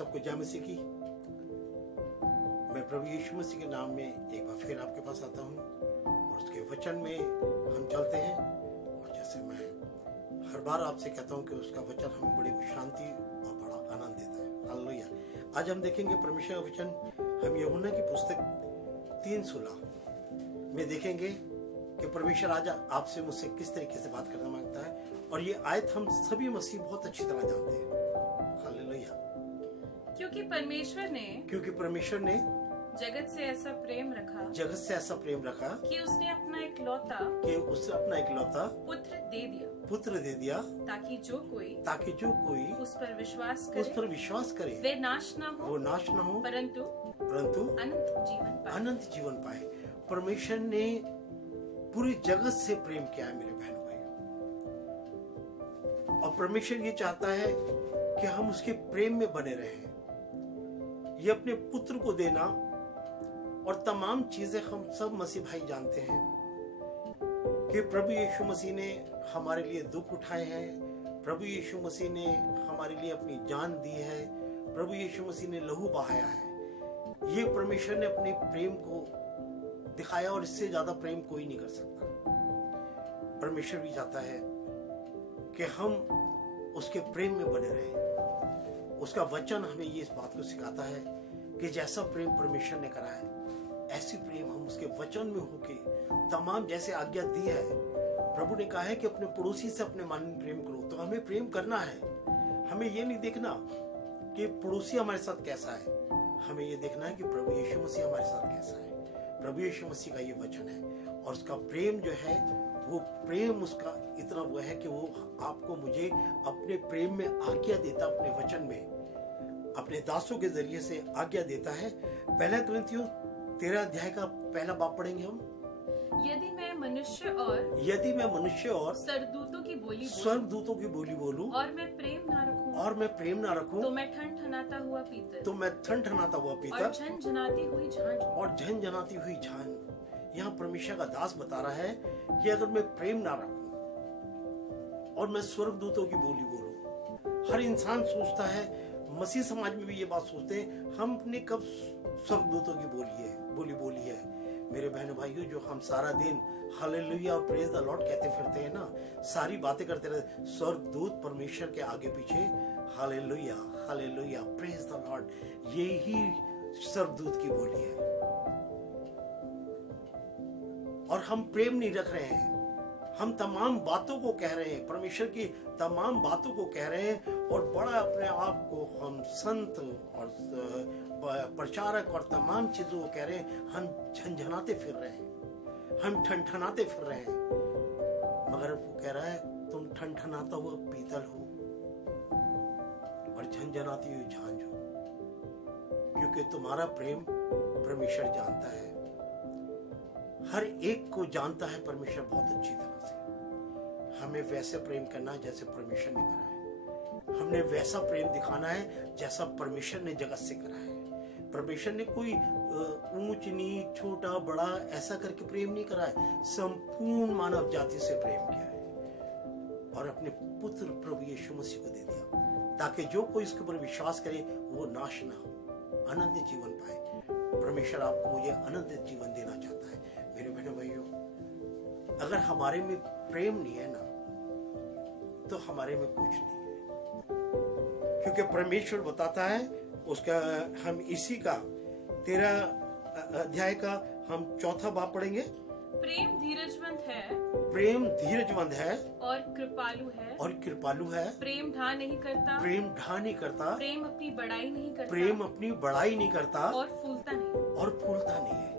सबको जय मसीह की। मैं प्रभु यीशु मसीह के नाम में एक बार फिर आपके पास आता हूँ और उसके वचन में हम चलते हैं। और जैसे मैं हर बार आपसे कहता हूँ कि उसका वचन हमें बड़ी शांति और बड़ा आनंद देता है। हालेलुया। आज हम देखेंगे परमेश्वर का वचन। हम यूहन्ना की पुस्तक 3:16 में देखेंगे कि परमेश्वर आज आपसे मुझसे किस तरीके से बात करना मांगता है। और ये आयत हम सभी मसीह बहुत अच्छी तरह जानते हैं। हालेलुया। क्योंकि परमेश्वर ने जगत से ऐसा प्रेम रखा कि उसने अपना इकलौता पुत्र दे दिया ताकि जो कोई उस पर विश्वास करे वे नाश न हो परंतु अनंत जीवन पाए। परमेश्वर ने पूरी जगत से प्रेम किया है मेरे बहनों भाइयों, और परमेश्वर ये चाहता है कि हम उसके प्रेम में बने रहें। ये अपने पुत्र को देना और तमाम चीजें हम सब मसीह भाई जानते हैं कि प्रभु यीशु मसीह ने हमारे लिए दुख उठाए हैं। प्रभु यीशु मसीह ने हमारे लिए अपनी जान दी है। प्रभु यीशु मसीह ने लहू बहाया है। ये परमेश्वर ने अपने प्रेम को दिखाया और इससे ज्यादा प्रेम कोई नहीं कर सकता। परमेश्वर भी चाहता है कि हम उसके प्रेम में बने रहें। उसका वचन हमें ये इस बात को सिखाता है कि जैसा प्रेम परमेश्वर ने करा है ऐसी प्रेम हम उसके वचन में होके तमाम जैसे आज्ञा दी है। प्रभु ने कहा है कि अपने पड़ोसी से अपने मन में प्रेम करो। तो हमें प्रेम करना है। हमें ये नहीं देखना कि पड़ोसी हमारे साथ कैसा है, हमें ये देखना है कि प्रभु यीशु मसीह हमारे साथ कैसा है। प्रभु यीशु मसीह का ये वचन है और उसका प्रेम जो है वो प्रेम उसका इतना वो है कि वो आपको मुझे अपने प्रेम में आज्ञा देता, अपने वचन में अपने दासों के जरिए से आज्ञा देता है। पहला कुरिन्थियों 13 अध्याय का पहला बाब पढ़ेंगे हम। यदि मैं मनुष्य और स्वर्गदूतों की बोली बोलूं और मैं प्रेम ना रखूं तो मैं ठनठनाता हुआ पीतल और झनझनाती हुई झांझ। यहाँ परमेश्वर का दास बता रहा है कि अगर मैं प्रेम ना रखूं और मैं स्वर्गदूतों की बोली बोलूं। हर इंसान सोचता है, मसीह समाज में भी ये बात सोचते हैं, हमने कब स्वर्गदूतों की बोली है। मेरे बहनों भाइयों, जो हम सारा दिन हालेलुया और प्रेज द लॉर्ड कहते फिरते हैं ना, सारी बातें करते रहते, स्वर्गदूत परमेश्वर के आगे पीछे hallelujah hallelujah praise the Lord, ये ही स्वर्गदूत की बोली है। और हम प्रेम नहीं रख रहे हैं, हम तमाम बातों को कह रहे हैं, परमेश्वर की तमाम बातों को कह रहे हैं और बड़ा अपने आप को हम संत और प्रचारक और तमाम चीजों को कह रहे हैं। हम झंझनाते फिर रहे हैं, हम ठनठनाते फिर रहे हैं, मगर वो कह रहा है तुम ठनठनाता हुआ पीतल हो और झंझनाती हुई झांझ हो, क्योंकि तुम्हारा प्रेम परमेश्वर जानता है। हर एक को जानता है परमेश्वर बहुत अच्छी तरह से। हमें वैसे प्रेम करना है जैसे परमेश्वर ने करा है। हमने वैसा प्रेम दिखाना है जैसा परमेश्वर ने जगत से करा है। परमेश्वर ने कोई ऊंच नीच छोटा बड़ा ऐसा करके प्रेम नहीं करा है, संपूर्ण मानव जाति से प्रेम किया है और अपने पुत्र प्रभु यीशु मसीह को दे दिया ताकि जो कोई इसके ऊपर विश्वास करे वो नाश ना हो, अनंत जीवन पाए। परमेश्वर आपको मुझे अनंत जीवन देना चाहता है। मेरे बहनों भाइयों, अगर हमारे में प्रेम नहीं है ना तो हमारे में कुछ नहीं है, क्योंकि परमेश्वर बताता है उसका। हम इसी का 13 अध्याय का हम 4था बाब पढ़ेंगे। प्रेम धीरजवंत है और कृपालु है। प्रेम ढा नहीं करता। प्रेम अपनी बड़ाई नहीं करता और फूलता नहीं है।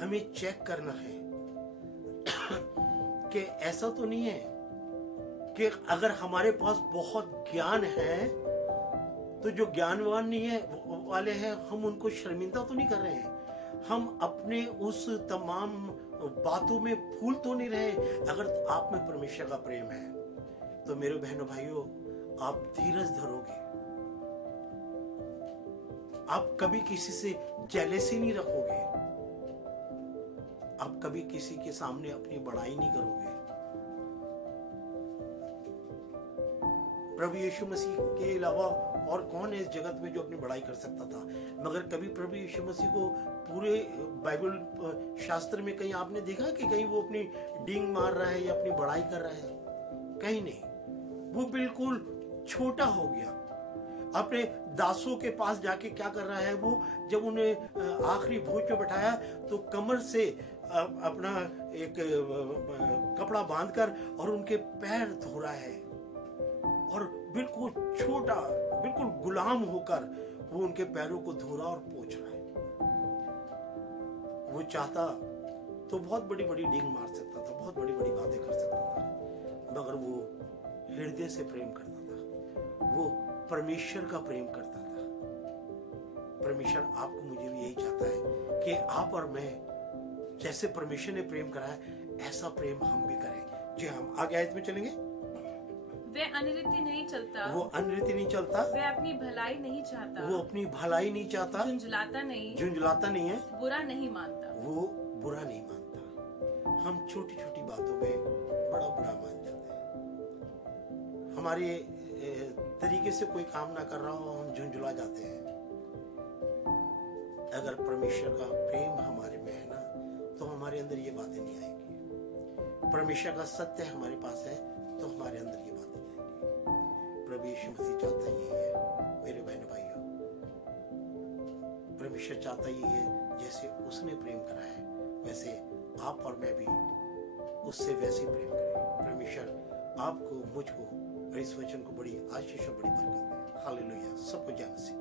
हमें चेक करना है कि ऐसा तो नहीं है कि अगर हमारे पास बहुत ज्ञान है तो जो ज्ञानवान नहीं है वाले हैं हम उनको शर्मिंदा तो नहीं कर रहे हैं। हम अपने उस तमाम बातों में फूल तो नहीं रहे। अगर आप में परमेश्वर का प्रेम है तो मेरे बहनों भाइयों, आप धीरज धरोगे, आप कभी किसी से जेलेसी नहीं रखोगे, आप कभी किसी के सामने अपनी बड़ाई नहीं करोगे। प्रभु यीशु मसीह के अलावा और कौन है इस जगत में जो अपनी बड़ाई कर सकता था। मगर कभी प्रभु यीशु मसीह को पूरे बाइबल शास्त्र में कहीं आपने देखा कि कहीं वो अपनी डींग मार रहा है या अपनी बड़ाई कर रहा है? कहीं नहीं। वो बिल्कुल छोटा हो गया। अपने दासों के पास जाके क्या कर रहा है वो, जब उन्हें आखिरी भोज पे बैठाया तो कमर से अपना एक कपड़ा बांधकर और उनके पैर धो रहा है, और बिल्कुल छोटा, बिल्कुल गुलाम होकर वो उनके पैरों को धो रहा और पोंछ रहा है। वो चाहता तो बहुत बड़ी बड़ी डींग मार सकता था, बहुत बड़ी बड़ी बातें कर सकता था, मगर वो हृदय से प्रेम करता था। वो परमेश्वर का प्रेम करता था। परमेश्वर आपको मुझे भी यही चाहता है कि आप और मैं जैसे परमेश्वर ने प्रेम करा है ऐसा प्रेम हम भी करें। जी हम आगे आयत में चलेंगे। वह अनरीति नहीं चलता, वो अनरीति नहीं चलता, वह अपनी भलाई नहीं चाहता, वो अपनी भलाई नहीं चाहता, झुंझलाता नहीं, झुंझलाता नहीं है, बुरा नहीं मानता, वो बुरा नहीं मानता। हम छोटी छोटी बातों में बड़ा बुरा मान जाते हैं। हमारे तरीके से कोई काम ना कर रहा हो हम झुंझुला जाते हैं। अगर परमेश्वर का प्रेम हमारे में है ना तो हमारे अंदर ये बातें नहीं आएगी। परमेश्वर का सत्य हमारे पास है तो हमारे अंदर ये बातें नहीं आएगी। प्रभु यीशु मसीह चाहता यही है मेरे बहन भाइयों। परमेश्वर चाहता यही है, जैसे उसने प्रेम करा है वैसे आप और मैं भी उससे वैसे प्रेम करें। परमेश्वर आपको, मुझको और इस वचन को बड़ी आशीष और बड़ी बरकत दे। हालेलुया। सबको जय मसीह।